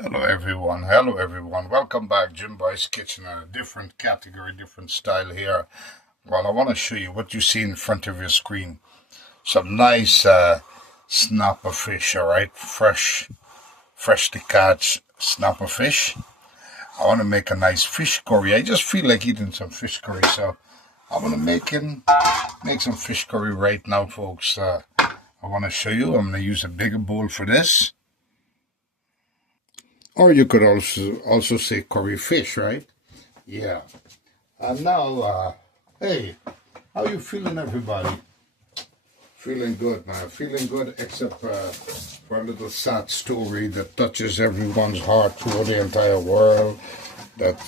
Hello everyone. Hello everyone. Welcome back. Jim Boy's Kitchen. A different category, different style here. Well, I want to show you what you see in front of your screen. Some nice snapper fish, all right? Freshly catch snapper fish. I want to make a nice fish curry. I just feel like eating some fish curry, so I'm going to make some fish curry right now, folks. I want to show you. I'm going to use a bigger bowl for this. Or you could also say curry fish, right? Yeah. And now, hey, how you feeling, everybody? Feeling good, man. Feeling good, except for a little sad story that touches everyone's heart throughout the entire world. That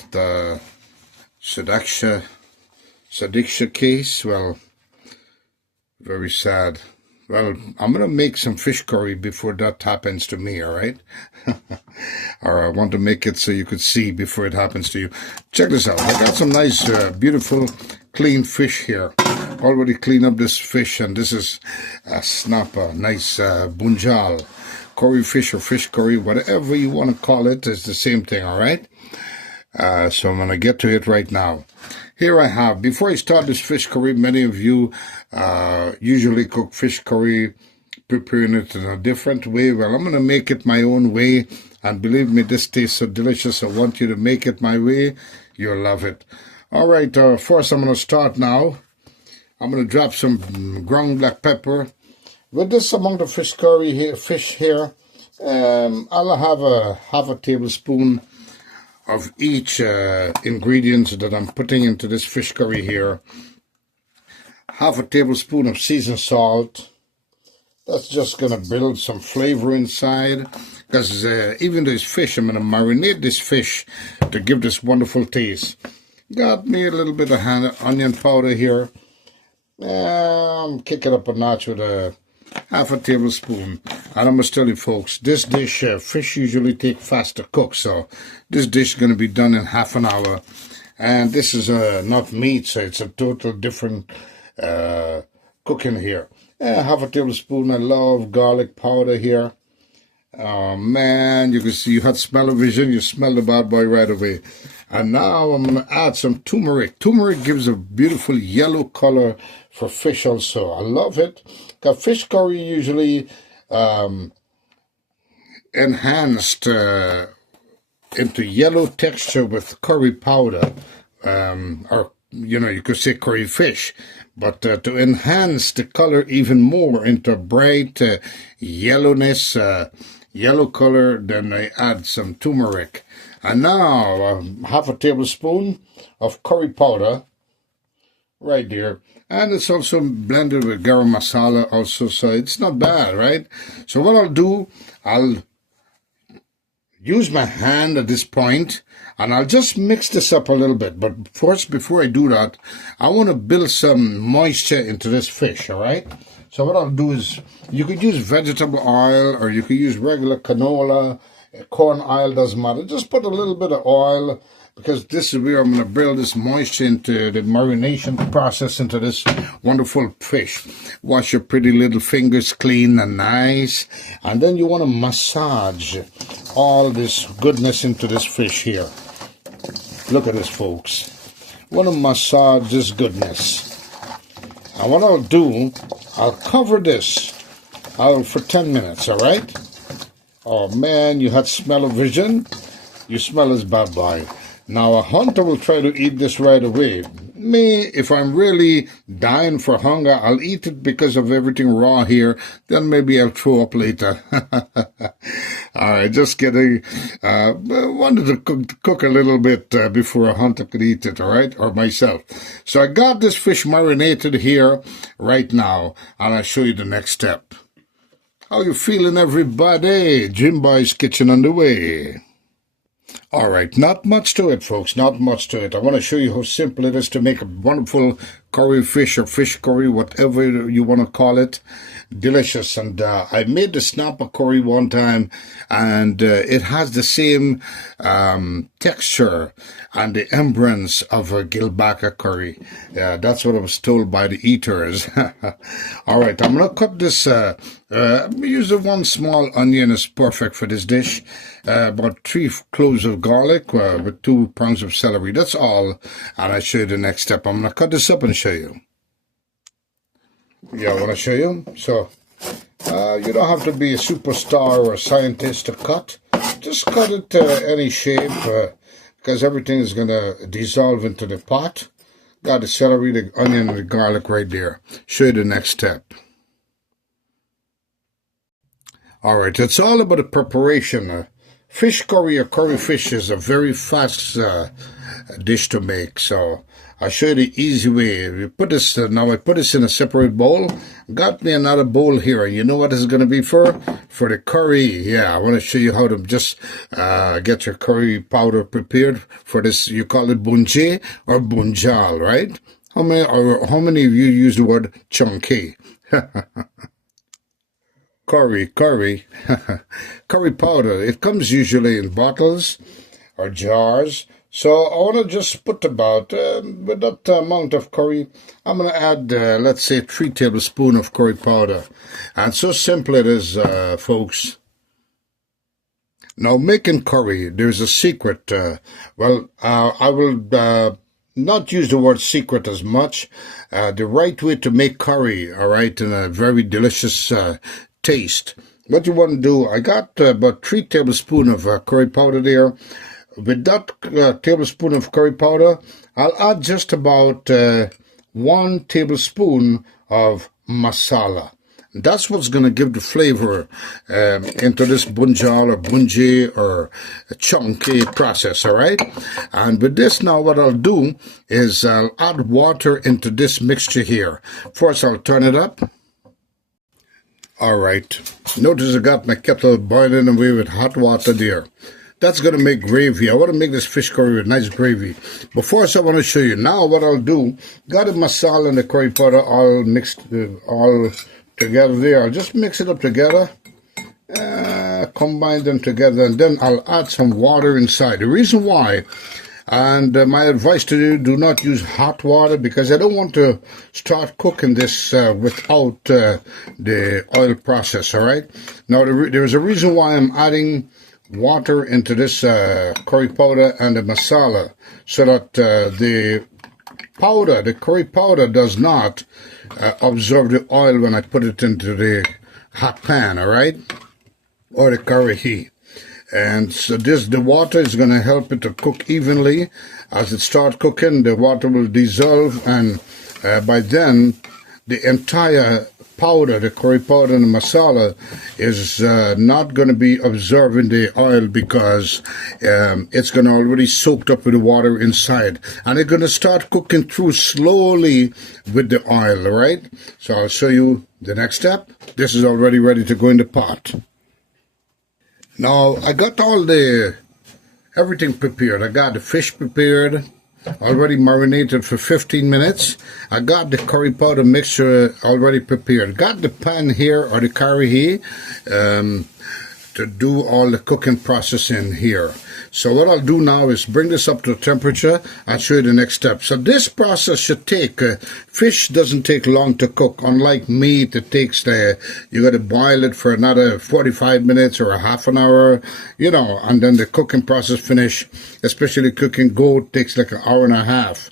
Sadiksha case. Well, very sad. Well, I'm going to make some fish curry before that happens to me, all right? Or I want to make it so you could see before it happens to you. Check this out. I got some nice, beautiful, clean fish here. Already cleaned up this fish, and this is a snapper, nice bunjal. Curry fish or fish curry, whatever you want to call it, it's the same thing, all right? So I'm going to get to it right now. Here I have, before I start this fish curry, many of you usually cook fish curry, preparing it in a different way. Well, I'm going to make it my own way. And believe me, this tastes so delicious. I want you to make it my way. You'll love it. All right, first I'm going to start now. I'm going to drop some ground black pepper. With this amount of fish curry here, I'll have half a tablespoon of each ingredient that I'm putting into this fish curry here. Half a tablespoon of seasoned salt. That's just going to build some flavor inside. Because even though it's fish, I'm going to marinate this fish to give this wonderful taste. Got me a little bit of onion powder here. Kick it up a notch with a half a tablespoon. And I must tell you, folks, this dish, fish usually take fast to cook. So this dish is going to be done in half an hour. And this is not meat, so it's a total different cooking here. Half a tablespoon. I love garlic powder here. Oh man, you can see you had smell-o-vision. You smell the bad boy right away. And now I'm going to add some turmeric. Turmeric gives a beautiful yellow color for fish also. I love it. Because fish curry usually enhanced into yellow texture with curry powder. Or, you could say curry fish. But to enhance the color even more into bright yellowness, yellow color, then I add some turmeric. And now half a tablespoon of curry powder right there. And it's also blended with garam masala also, so it's not bad, right? So what I'll do, I'll use my hand at this point, and I'll just mix this up a little bit. But first, before I do that, I want to build some moisture into this fish, all right? So what I'll do is, you could use vegetable oil, or you could use regular canola, corn oil, doesn't matter. Just put a little bit of oil, because this is where I'm going to build this moisture into the marination process into this wonderful fish. Wash your pretty little fingers clean and nice. And then you want to massage all this goodness into this fish here. Look at this, folks. I want to massage this goodness. And what I'll do, I'll cover this for 10 minutes, all right? Oh, man, you had smell-o-vision. You smell this bad boy. Now, a hunter will try to eat this right away. Me, if I'm really dying for hunger, I'll eat it because of everything raw here. Then maybe I'll throw up later. All right, just kidding. Wanted to cook a little bit before a hunter could eat it, all right, or myself. So I got this fish marinated here right now, and I'll show you the next step. How you feeling, everybody? Jim Boy's Kitchen on the way. All right, not much to it, folks, not much to it. I want to show you how simple it is to make a wonderful curry fish or fish curry, whatever you want to call it. Delicious. And I made the snapper curry one time, and it has the same texture and the embrace of a Gilbaka curry. That's what I was told by the eaters. All right, I'm going to cut this. Using one small onion is perfect for this dish. About 3 cloves of garlic with 2 pounds of celery. That's all. And I'll show you the next step. I'm going to cut this up and show you. Yeah, I want to show you. So, you don't have to be a superstar or a scientist to cut. Just cut it any shape because everything is going to dissolve into the pot. Got the celery, the onion, and the garlic right there. Show you the next step. All right, it's all about the preparation. Fish curry or curry fish is a very fast dish to make. So I'll show you the easy way. We put this now. I put this in a separate bowl. Got me another bowl here. You know what this is going to be for? For the curry. Yeah, I want to show you how to just get your curry powder prepared for this. You call it bunje or bunjal, right? How many of you use the word chunky? Curry curry powder. It comes usually in bottles or jars. So I want to just put about, with that amount of curry, I'm going to add, let's say, 3 tablespoons of curry powder. And so simple it is, folks. Now, making curry, there's a secret. I will not use the word secret as much. The right way to make curry, all right, in a very delicious taste. What you want to do, I got about 3 tablespoons of curry powder there. With that tablespoon of curry powder, I'll add just about 1 tablespoon of masala. That's what's going to give the flavor into this bunjal or bunji or chunky process, all right? And with this now, what I'll do is I'll add water into this mixture here. First, I'll turn it up. All right. Notice I got my kettle boiling away with hot water there. That's going to make gravy. I want to make this fish curry with nice gravy. But first, I want to show you. Now, what I'll do, got the masala and the curry powder all mixed, all together there. I'll just mix it up together, combine them together, and then I'll add some water inside. The reason why, and my advice to you, do not use hot water because I don't want to start cooking this without the oil process, all right? Now, there's a reason why I'm adding water into this curry powder and the masala so that the curry powder does not absorb the oil when I put it into the hot pan, all right, or the curry heat. And so the water is going to help it to cook evenly. As it starts cooking, the water will dissolve, and by then the entire powder, the curry powder and the masala, is not going to be absorbing the oil because it's going to already soaked up with the water inside, and it's going to start cooking through slowly with the oil, all right? So I'll show you the next step. This is already ready to go in the pot. Now I got everything prepared. I got the fish prepared, already marinated for 15 minutes. I got the curry powder mixture already prepared. Got the pan here, or the curry to do all the cooking process in here. So what I'll do now is bring this up to temperature and show you the next step. So this process should take, fish doesn't take long to cook. Unlike meat, it takes, you got to boil it for another 45 minutes or a half an hour, you know, and then the cooking process finish, especially cooking goat, takes like an hour and a half,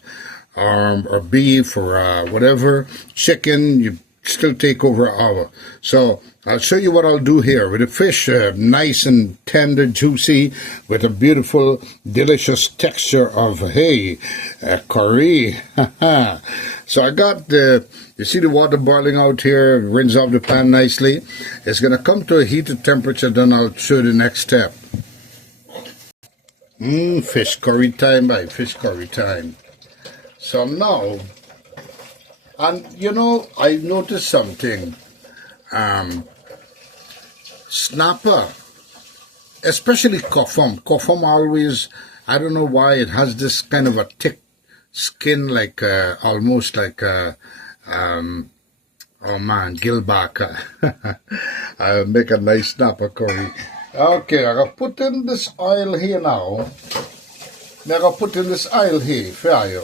or beef or whatever. Chicken, you still take over an hour. So I'll show you what I'll do here with the fish, nice and tender, juicy, with a beautiful, delicious texture of, curry. So I got you see the water boiling out here, rinse off the pan nicely. It's going to come to a heated temperature, then I'll show you the next step. Fish curry time, fish curry time. So now, and you know, I noticed something. Snapper, especially kofum. Kofum always, I don't know why, it has this kind of a thick skin like almost like oh man, Gilbaka. I'll make a nice snapper curry. Okay, I'm gonna put in this oil here now. I'm gonna put in this oil here for you.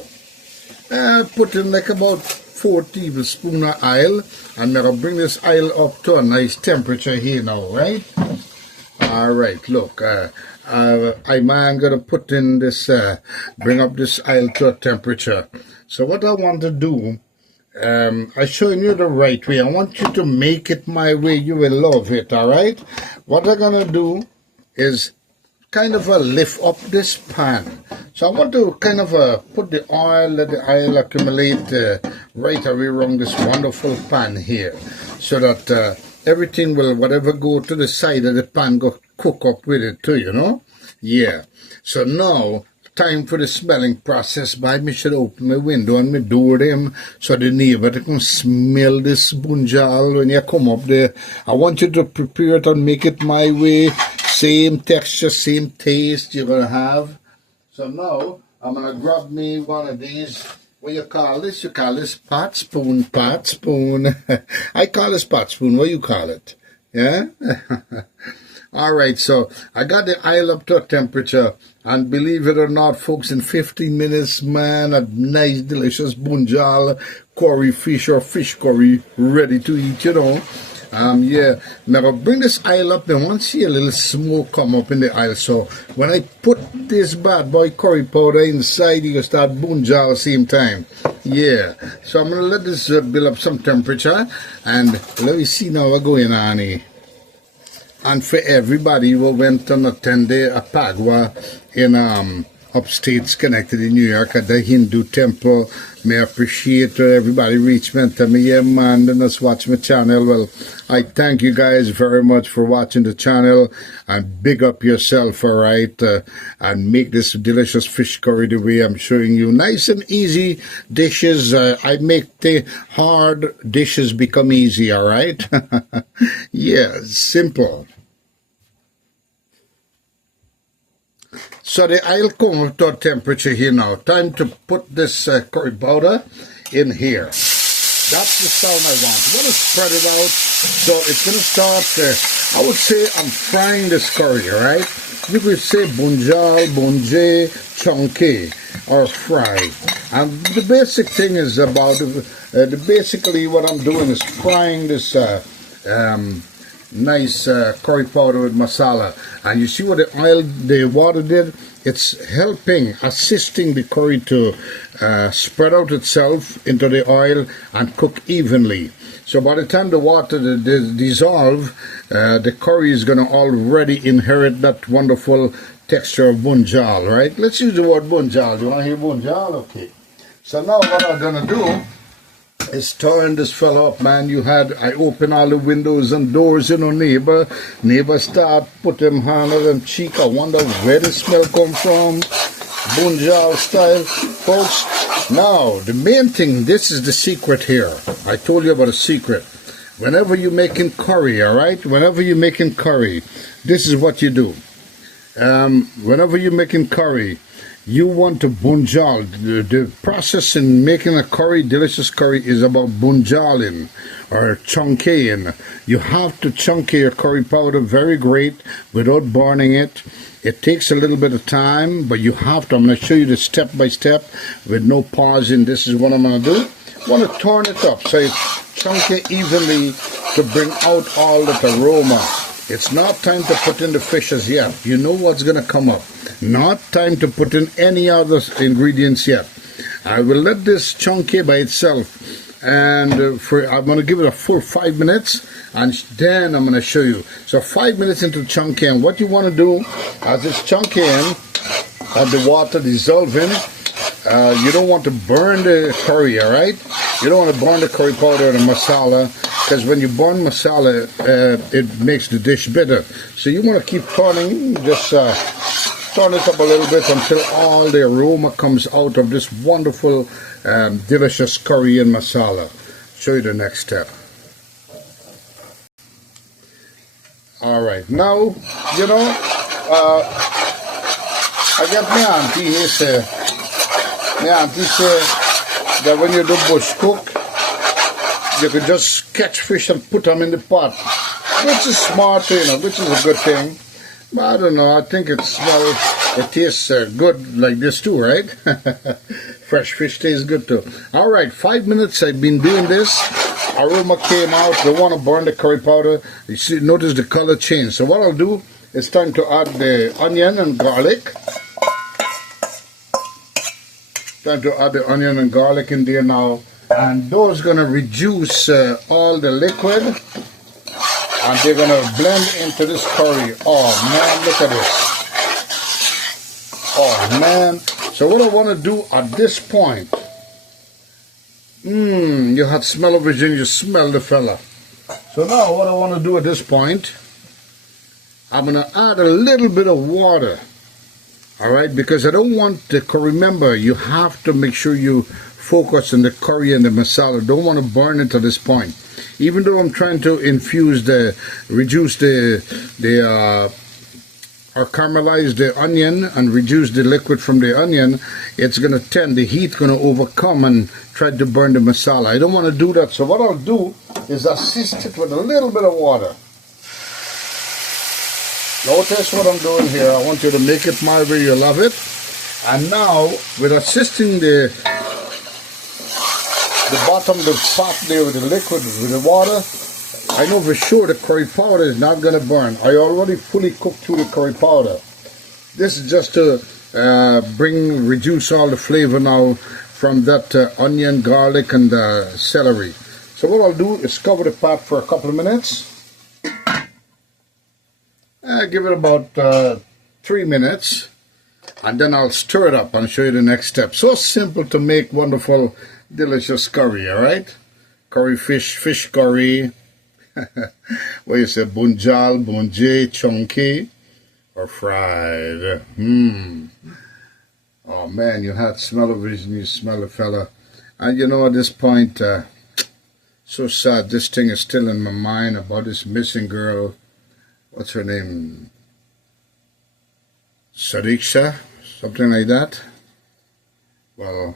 Put in like about 4 tablespoons of oil, and I'm gonna bring this oil up to a nice temperature here now, right? Alright, look, I'm gonna put in this, bring up this oil to a temperature. So what I want to do, I'm showing you the right way. I want you to make it my way. You will love it, alright? What I'm gonna do is kind of lift up this pan. So I want to kind of put the oil, let the oil accumulate right away around this wonderful pan here, so that everything will, whatever go to the side of the pan, go cook up with it too, you know? Yeah. So now, time for the smelling process. By me should open my window and my door them, so the neighbor can smell this bunjal when you come up there. I want you to prepare it and make it my way. Same texture, same taste you're gonna have. So now I'm gonna grab me one of these. What you call this? You call this pot spoon. Pot spoon. I call this pot spoon. What you call it? Yeah. All right. So I got the oil up to a temperature, and believe it or not, folks, in 15 minutes, man, a nice, delicious bunjal curry fish or fish curry ready to eat. You know. Yeah, now bring this oil up, and once you see a little smoke come up in the oil, so when I put this bad boy curry powder inside, you can start bunjal at the same time. Yeah, so I'm going to let this build up some temperature, and let me see now what's going on here. And for everybody who went and attended a Pagwa in upstate Schenectady, New York, at the Hindu temple, may appreciate everybody reached me and tell me, yeah man, then just watch my channel. Well, I thank you guys very much for watching the channel, and big up yourself, all right, and make this delicious fish curry the way I'm showing you. Nice and easy dishes. I make the hard dishes become easy, all right? Yeah, simple. So the oil come up to a temperature here now. Time to put this curry powder in here. That's the sound I want. I'm going to spread it out. So it's going to start, I would say I'm frying this curry, right? You could say bunjal, bunje, chunky, or fry. And the basic thing is about, basically what I'm doing is frying this nice curry powder with masala, and you see what the water did? It's helping, assisting the curry to spread out itself into the oil and cook evenly. So by the time the water dissolve, the curry is going to already inherit that wonderful texture of bunjal, right? Let's use the word bunjal. You want to hear bunjal? Okay. So now what I'm going to do is turn this fella up, man. I open all the windows and doors, you know, neighbor start put them hand on them cheek. I wonder where the smell come from. Bunjal style, folks. Now, the main thing, this is the secret here. I told you about a secret. Whenever you're making curry, all right? Whenever you're making curry, this is what you do. Whenever you're making curry, you want to bunjal. The process in making a curry, delicious curry, is about bunjaling or chunking. You have to chunky your curry powder very great without burning it. It takes a little bit of time, but you have to. I'm going to show you the step by step with no pausing. This is what I'm going to do. I want to turn it up so it's chunky evenly to bring out all that aroma. It's not time to put in the fish as yet. You know what's going to come up. Not time to put in any other ingredients yet. I will let this chunky by itself, and I'm going to give it a full 5 minutes, and then I'm going to show you. So 5 minutes into chunky, and what you want to do as it's chunky in, and the water dissolving, you don't want to burn the curry, all right? You don't want to burn the curry powder and the masala, because when you burn masala, it makes the dish bitter. So you want to keep turning, just turn it up a little bit until all the aroma comes out of this wonderful, delicious curry and masala. Show you the next step. All right, now, you know, I got my auntie here say, Yeah, they say that when you do bush cook, you can just catch fish and put them in the pot, which is smart, you know, which is a good thing. But I don't know, I think it's, well, it tastes good like this too, right? Fresh fish tastes good too. All right, 5 minutes I've been doing this. Aroma came out. Don't want to burn the curry powder. You see, notice the color change. So what I'll do, it's time to add the onion and garlic. Time to add the onion and garlic in there now. And those going to reduce all the liquid. And they're going to blend into this curry. Oh man, look at this. Oh man. So what I want to do at this point, you had smell of it and you smell the fella. So now what I want to do at this point, I'm going to add a little bit of water. Alright, because I don't want the curry. Remember, you have to make sure you focus on the curry and the masala. Don't want to burn it at this point. Even though I'm trying to reduce or caramelize the onion and reduce the liquid from the onion, it's going to the heat going to overcome and try to burn the masala. I don't want to do that. So what I'll do is assist it with a little bit of water. Notice what I'm doing here. I want you to make it my way. You love it. And now, with assisting the bottom of the pot there with the liquid, with the water, I know for sure the curry powder is not going to burn. I already fully cooked through the curry powder. This is just to reduce all the flavor now from that onion, garlic, and celery. So what I'll do is cover the pot for a couple of minutes. Give it about 3 minutes, and then I'll stir it up and show you the next step. So simple to make wonderful, delicious curry, all right? Curry fish curry. What you say, bunjal, bunje, chunky, or fried. Oh man, you had smell of it and you smell the fella. And you know, at this point, so sad, this thing is still in my mind about this missing girl. What's her name? Sadiksha? Something like that? Well,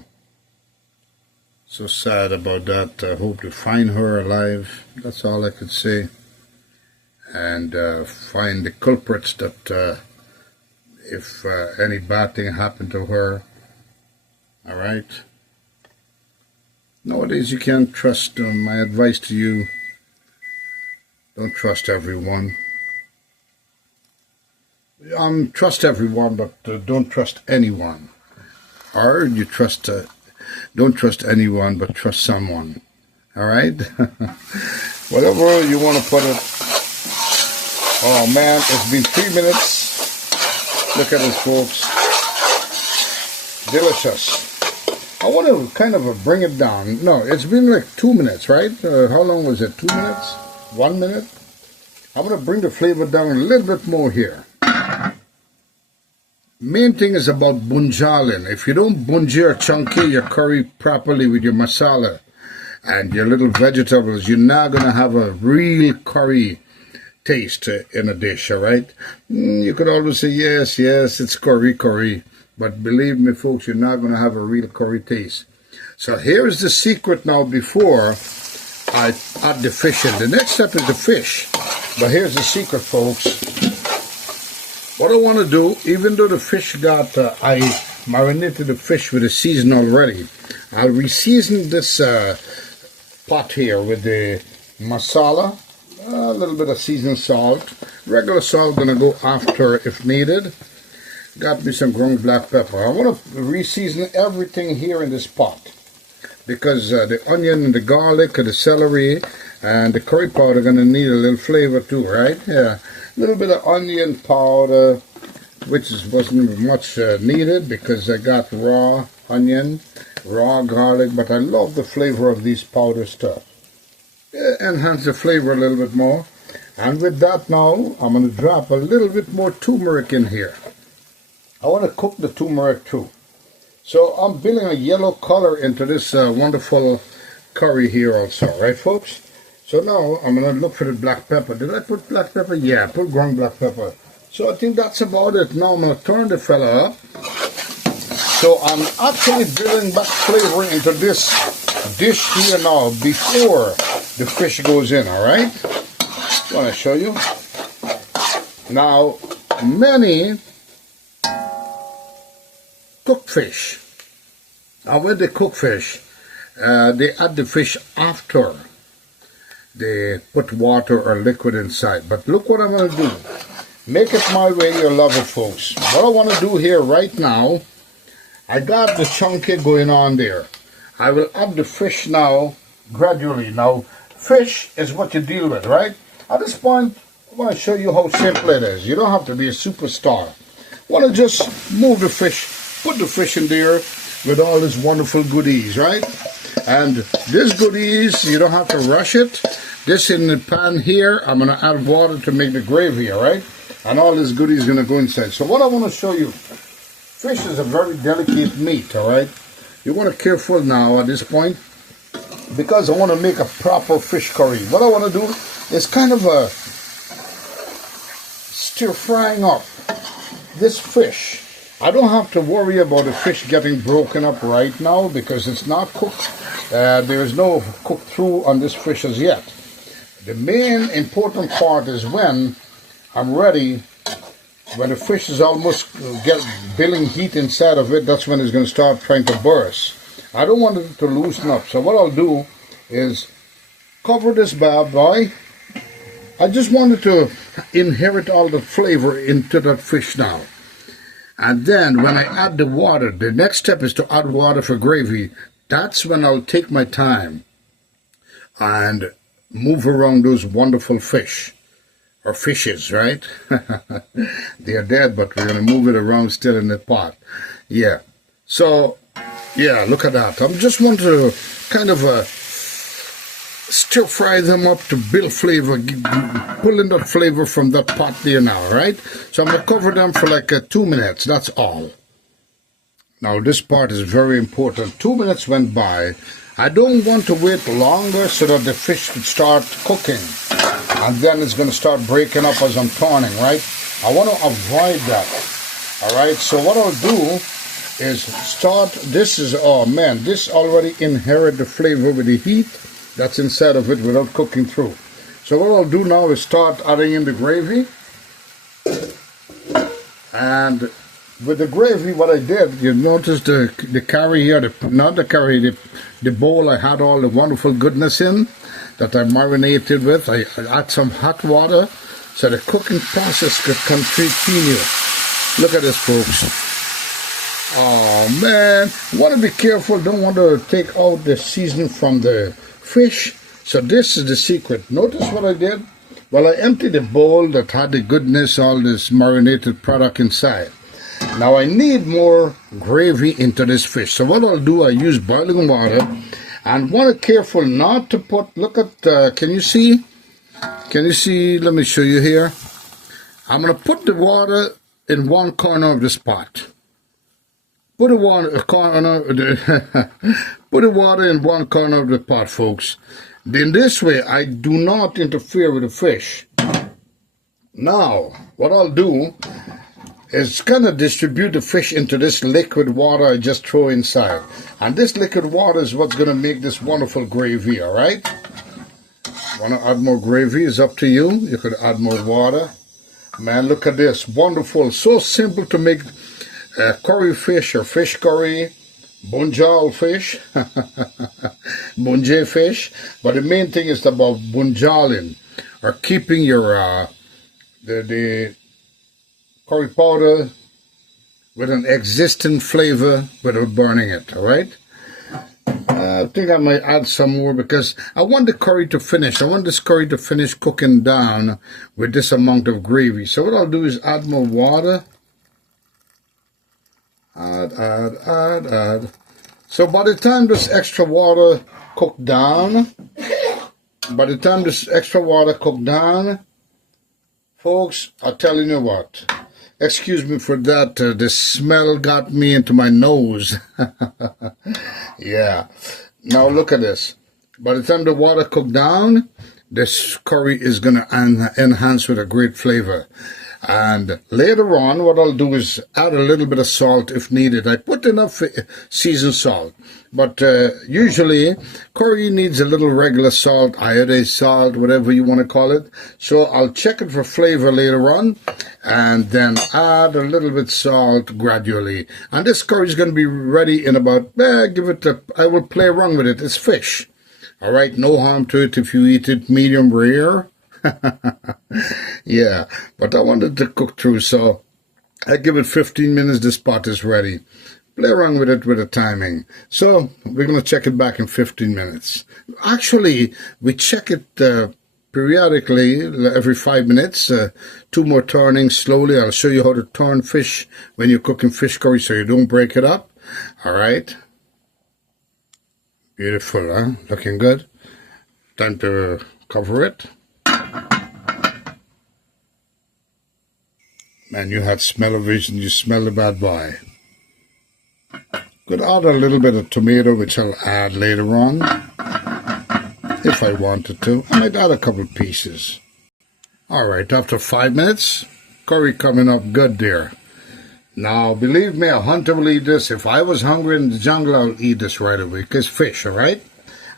so sad about that. I hope to find her alive. That's all I could say. And find the culprits that if any bad thing happened to her. Alright? Nowadays you can't trust. My advice to you, don't trust everyone. Trust everyone, but don't trust anyone. Or you don't trust anyone, but trust someone. All right? Whatever you want to put it. Oh man, it's been 3 minutes. Look at this, folks. Delicious. I want to kind of bring it down. No, it's been like 2 minutes, right? How long was it? 2 minutes? 1 minute? I'm going to bring the flavor down a little bit more here. Main thing is about bunjaling. If you don't bunjir or chunky your curry properly with your masala and your little vegetables, you're not going to have a real curry taste in a dish, all right? You could always say, yes, it's curry. But believe me, folks, you're not going to have a real curry taste. So here's the secret now before I add the fish in. The next step is the fish. But here's the secret, folks. What I want to do, even though the fish I marinated the fish with a season already, I'll re-season this pot here with the masala, a little bit of seasoned salt. Regular salt going to go after if needed. Got me some ground black pepper. I want to re-season everything here in this pot because the onion and the garlic and the celery and the curry powder are going to need a little flavor too, right? Yeah. A little bit of onion powder, which wasn't much needed because I got raw onion, raw garlic, but I love the flavor of these powder stuff. Enhance the flavor a little bit more. And with that now, I'm going to drop a little bit more turmeric in here. I want to cook the turmeric too. So I'm building a yellow color into this wonderful curry here also, right folks? So now I'm going to look for the black pepper. Did I put black pepper? Yeah, I put ground black pepper. So I think that's about it. Now I'm going to turn the fella up. So I'm actually building back flavor into this dish here now before the fish goes in, all right? I want to show you. Now, many cook fish, and when they cook fish, they add the fish after they put water or liquid inside. But look what I'm going to do. Make it my way, you'll love it, folks. What I want to do here right now, I got the chunky going on there. I will add the fish now gradually. Now, fish is what you deal with, right? At this point, I want to show you how simple it is. You don't have to be a superstar. I want to just move the fish, put the fish in there with all this wonderful goodies, right? And this goodies, you don't have to rush it. This in the pan here, I'm going to add water to make the gravy, all right? And all this goodies is going to go inside. So what I want to show you, fish is a very delicate meat, all right? You want to be careful now at this point, because I want to make a proper fish curry. What I want to do is kind of a stir frying up this fish. I don't have to worry about the fish getting broken up right now because it's not cooked. There is no cook through on this fish as yet. The main important part is when I'm ready, when the fish is almost building heat inside of it, that's when it's going to start trying to burst. I don't want it to loosen up. So what I'll do is cover this bad boy. I just wanted to inherit all the flavor into that fish now. And then when I add the water, the next step is to add water for gravy. That's when I'll take my time and move around those wonderful fish. Or fishes, right? They are dead, but we're going to move it around still in the pot. Yeah. So, yeah, look at that. I just want to kind of stir fry them up to build flavor, pull in that flavor from that pot there now, right? So I'm going to cover them for like 2 minutes. That's all. Now, this part is very important. 2 minutes went by. I don't want to wait longer so that the fish could start cooking. And then it's going to start breaking up as I'm turning, right? I want to avoid that. All right, so what I'll do is start, this is, oh man, this already inherit the flavor with the heat that's inside of it without cooking through. So what I'll do now is start adding in the gravy. And with the gravy, what I did, you notice the curry here, not the curry, the bowl I had all the wonderful goodness in that I marinated with. I add some hot water so the cooking process could continue. Look at this, folks. Oh man, want to be careful, don't want to take out the seasoning from the fish. So this is the secret. Notice what I did? Well, I emptied the bowl that had the goodness, all this marinated product inside. Now I need more gravy into this fish. So what I'll do, I use boiling water. And want to be careful not to put, look at, can you see? Can you see? Let me show you here. I'm going to put the water in one corner of this pot. Put the water in one corner of the pot, folks. In this way, I do not interfere with the fish. Now, what I'll do is kind of distribute the fish into this liquid water I just throw inside. And this liquid water is what's going to make this wonderful gravy, all right? Want to add more gravy? It's up to you. You could add more water. Man, look at this. Wonderful. So simple to make curry fish or fish curry. Bunjal fish. Bunje fish. But the main thing is about bunjaling, or keeping your the curry powder with an existing flavor without burning it, all right? I think I might add some more because I want the curry to finish. I want this curry to finish cooking down with this amount of gravy. So what I'll do is add more water. Add. So by the time this extra water cooked down, folks, I'm telling you what. Excuse me for that. The smell got me into my nose. Yeah. Now look at this. By the time the water cooked down, this curry is going to enhance with a great flavor. And later on, what I'll do is add a little bit of salt if needed. I put enough seasoned salt. But usually, curry needs a little regular salt, iodized salt, whatever you want to call it. So I'll check it for flavor later on, and then add a little bit salt gradually. And this curry is going to be ready in about, I will play around with it. It's fish. All right, no harm to it if you eat it medium rare. Yeah, but I wanted to cook through, so I give it 15 minutes. This pot is ready. Play around with it with the timing. So we're going to check it back in 15 minutes. Actually, we check it periodically every 5 minutes. 2 more turnings slowly. I'll show you how to turn fish when you're cooking fish curry so you don't break it up. All right. Beautiful, huh? Looking good. Time to cover it. Man, you had smell-o-vision. You smell the bad boy. Could add a little bit of tomato, which I'll add later on, if I wanted to. I might add a couple pieces. Alright, after 5 minutes, curry coming up good there. Now, believe me, a hunter will eat this. If I was hungry in the jungle, I'll eat this right away, because fish, alright?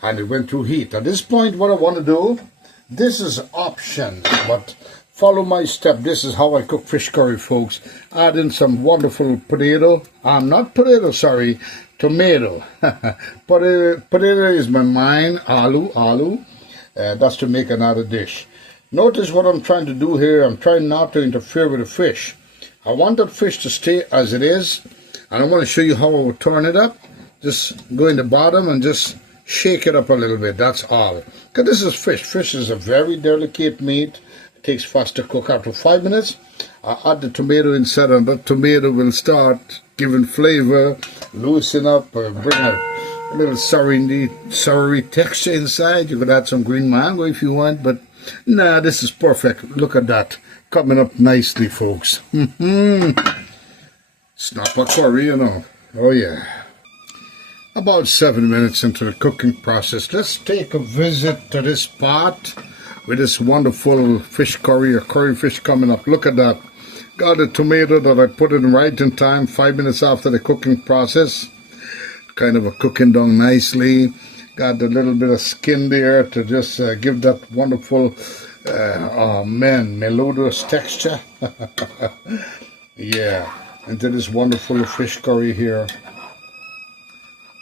And it went through heat. At this point, what I want to do, this is option, but follow my step. This is how I cook fish curry, folks. Add in some wonderful potato. Tomato. Potato is my mind. Aloo. That's to make another dish. Notice what I'm trying to do here. I'm trying not to interfere with the fish. I want that fish to stay as it is. And I want to show you how I will turn it up. Just go in the bottom and just shake it up a little bit. That's all. Because this is fish. Fish is a very delicate meat. Takes fast to cook. After 5 minutes, I add the tomato inside, and that tomato will start giving flavor, loosen up, bring a little soury texture inside. You could add some green mango if you want, but nah, this is perfect. Look at that, coming up nicely, folks. Snapper curry, you know. Oh yeah. About 7 minutes into the cooking process, let's take a visit to this pot with this wonderful fish curry or curry fish coming up. Look at that. Got the tomato that I put in right in time, 5 minutes after the cooking process. Kind of a cooking down nicely. Got a little bit of skin there to just give that wonderful, melodious texture. Yeah, into this wonderful fish curry here.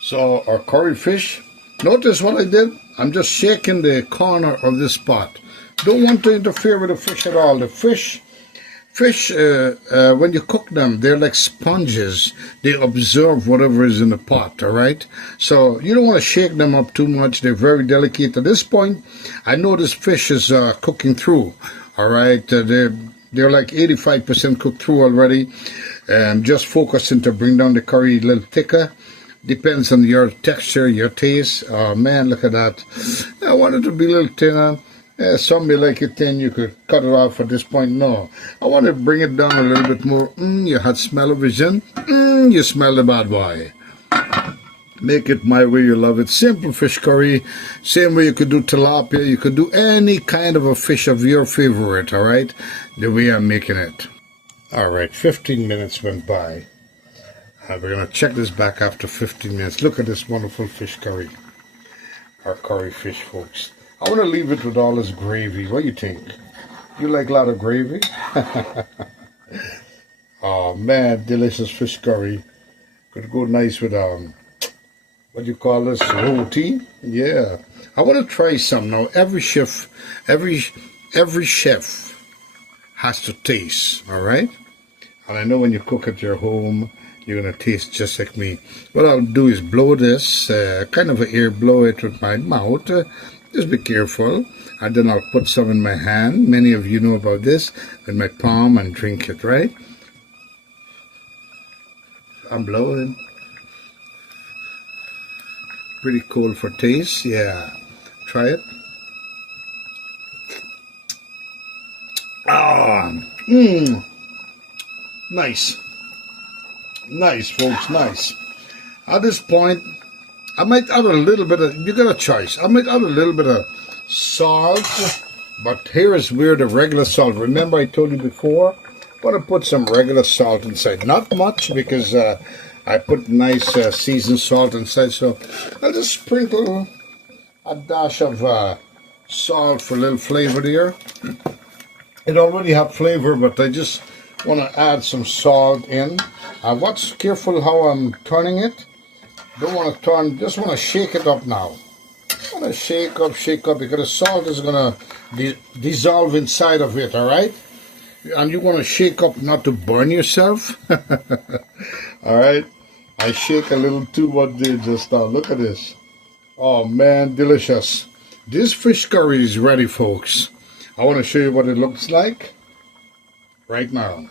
So our curry fish, notice what I did? I'm just shaking the corner of this pot. Don't want to interfere with the fish at all. The fish, when you cook them, they're like sponges. They absorb whatever is in the pot, all right? So you don't want to shake them up too much. They're very delicate. At this point, I know this fish is cooking through, all right? They're like 85% cooked through already. Just focusing to bring down the curry a little thicker. Depends on your texture, your taste. Oh man, look at that. I want it to be a little thinner. Some may like it thin. You could cut it off at this point. No, I want to bring it down a little bit more. You had smell-o-vision. You smell the bad boy. Make it my way you love it. Simple fish curry. Same way you could do tilapia. You could do any kind of a fish of your favorite, all right? The way I'm making it. All right, 15 minutes went by. We're going to check this back after 15 minutes. Look at this wonderful fish curry. Our curry fish, folks. I want to leave it with all this gravy. What do you think? You like a lot of gravy? Oh, man, delicious fish curry. Could go nice with, what do you call this? Roti? Yeah. I want to try some. Now, every chef has to taste, all right? And I know when you cook at your home, you're going to taste just like me. What I'll do is blow this, kind of air blow it with my mouth. Just be careful. And then I'll put some in my hand. Many of you know about this. With my palm and drink it, right? I'm blowing. Pretty cool for taste. Yeah. Try it. Nice. Nice, folks, nice. At this point, I might add a little bit of, you got a choice. I might add a little bit of salt, but here is where the regular salt. Remember I told you before, going to put some regular salt inside. Not much because I put nice seasoned salt inside. So I'll just sprinkle a dash of salt for a little flavor there. It already have flavor, but I just want to add some salt in. Watch careful how I'm turning it. Don't want to turn, just want to shake it up now. Want to shake up, because the salt is going to dissolve inside of it, all right? And you want to shake up not to burn yourself. All right? I shake a little too much there just now. Look at this. Oh, man, delicious. This fish curry is ready, folks. I want to show you what it looks like right now.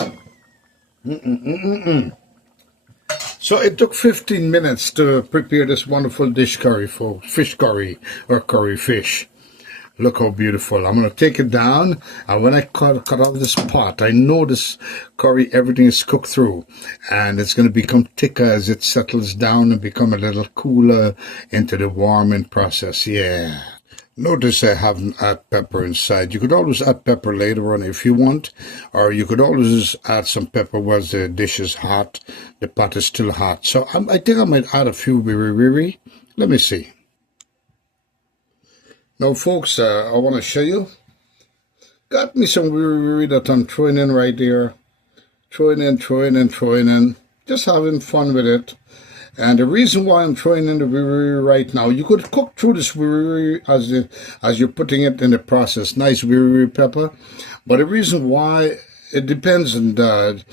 So it took 15 minutes to prepare this wonderful dish curry, folks. Fish curry or curry fish. Look how beautiful. I'm going to take it down, and when I cut out this pot, I know this curry, everything is cooked through, and it's going to become thicker as it settles down and become a little cooler into the warming process. Yeah. Notice I haven't added pepper inside. You could always add pepper later on if you want, or you could always add some pepper while the dish is hot, the pot is still hot. So I think I might add a few wiri. Let me see. Now, folks, I want to show you. Got me some wiri that I'm throwing in right there. Throwing in. Just having fun with it. And the reason why I'm throwing in the wiri right now, you could cook through this wiri as you're putting it in the process. Nice wiri pepper. But the reason why, it depends on that.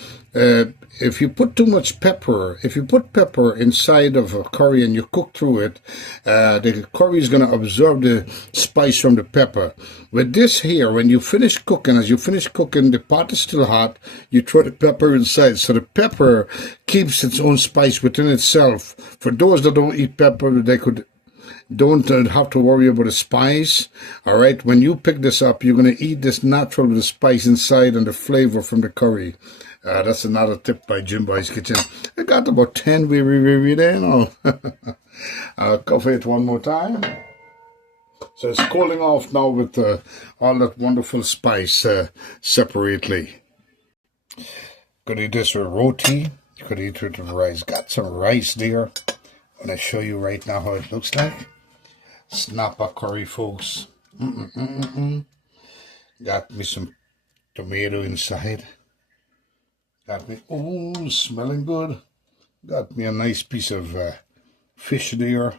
If you put too much pepper, if you put pepper inside of a curry and you cook through it, the curry is going to absorb the spice from the pepper. With this here, when you finish cooking, as you finish cooking, the pot is still hot, you throw the pepper inside. So the pepper keeps its own spice within itself. For those that don't eat pepper, don't have to worry about the spice. All right, when you pick this up, you're going to eat this natural with the spice inside and the flavor from the curry. That's another tip by Jim Boy's Kitchen. I got about 10 wiri there now. I'll cover it one more time. So it's cooling off now with all that wonderful spice separately. Could eat this with roti. You could eat it with rice. Got some rice there. I'm going to show you right now how it looks like. Snapper curry, folks. Got me some tomato inside. Got me, oh, smelling good. Got me a nice piece of fish there.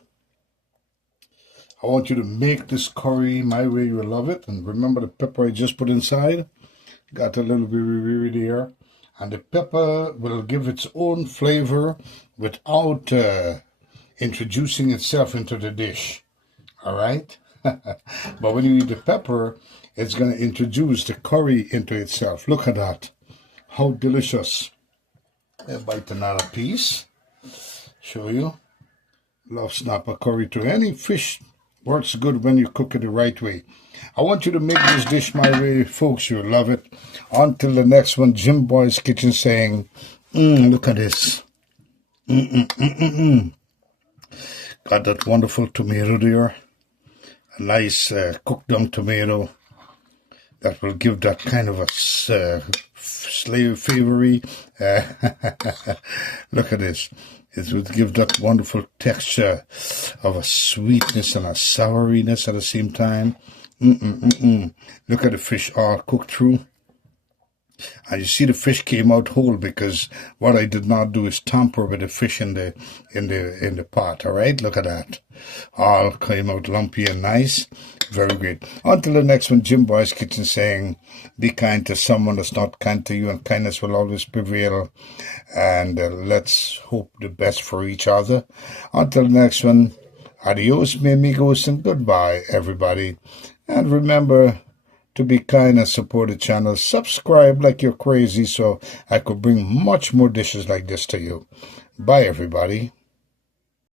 I want you to make this curry my way you love it. And remember the pepper I just put inside? Got a little wiri there. And the pepper will give its own flavor without introducing itself into the dish. All right? But when you eat the pepper, it's going to introduce the curry into itself. Look at that. How delicious. I'll bite another piece. Show you. Love snapper curry too. Any fish works good when you cook it the right way. I want you to make this dish my way, folks. You'll love it. Until the next one, Jim Boy's Kitchen saying, look at this. Got that wonderful tomato there. A nice cooked down tomato that will give that kind of a savory. Look at this. It would give that wonderful texture of a sweetness and a souriness at the same time. Look at the fish all cooked through. And you see the fish came out whole because what I did not do is tamper with the fish in the pot. All right, look at that. All came out lumpy and nice. Very great. Until the next one, Jim Boy's Kitchen saying, be kind to someone that's not kind to you, and kindness will always prevail. And let's hope the best for each other. Until the next one, adios, mi amigos, and goodbye, everybody. And remember to be kind and support the channel. Subscribe like you're crazy so I could bring much more dishes like this to you. Bye, everybody.